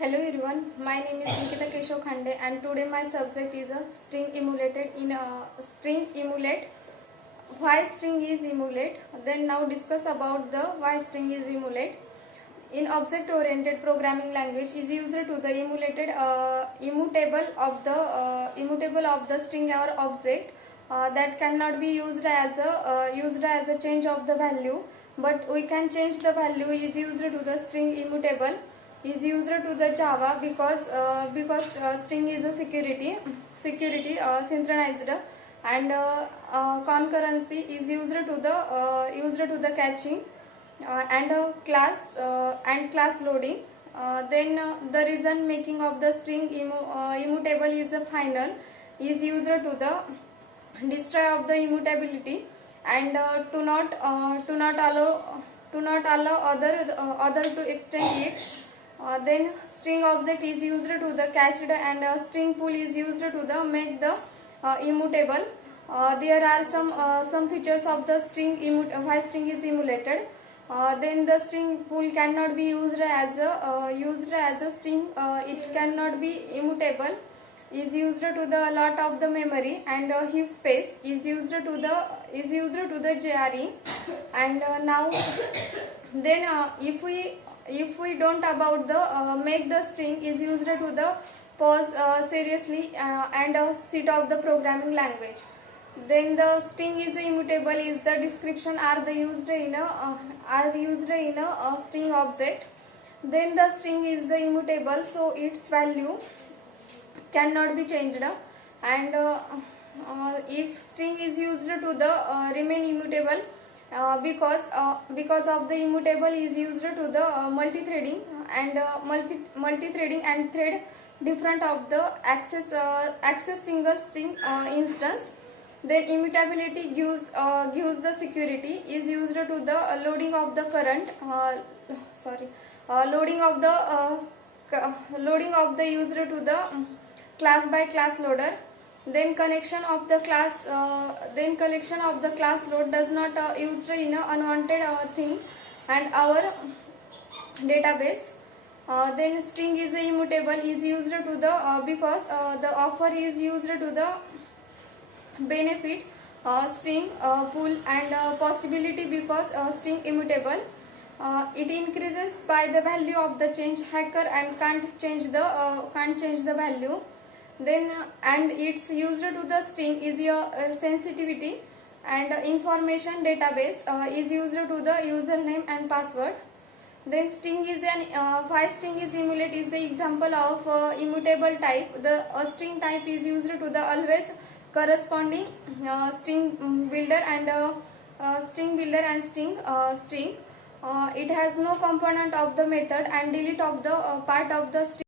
Hello everyone, my name is Nikita Keshav Khande and today my subject is a string emulated in a string emulate. Why string is emulate? Then now discuss about the why string is emulate. In object oriented programming language is used to the emulated immutable of the string or object that cannot be used as a change of the value, but we can change the value is used to the string immutable is used to the Java because string is a security synchronized, and concurrency is used to the catching and class loading. Then the reason making of the string immutable is a final is used to the destroy of the immutability, and to not allow other to extend it. Then string object is used to the catched, and string pool is used to the make the immutable. There are some features of the why string is emulated. Then the string pool cannot be used as a string. It cannot be immutable. Is used to the lot of the memory, and heap space is used to the JRE. And now then if we don't about the make the string is used to the pause seriously and set of the programming language. Then the string is immutable is the description are used in a string object. Then the string is the immutable, so its value cannot be changed, and if string is used to the remain immutable because of the immutable is used to the multi-threading, and multi-threading and thread different of the access single string instance. The immutability gives the security is used to the loading of the current loading of the user to the class by class loader. Then connection of the class load does not used in a unwanted thing and our database. Then string is immutable is used to the because the offer is used to the benefit string pool and possibility because string immutable. It increases by the value of the change hacker and can't change the value. Then and it's used to the string is your sensitivity, and information database is used to the username and password. Then string is why string is emulate is the example of immutable type. The string type is used to the always corresponding string builder and string. It has no component of the method and delete of the part of the string.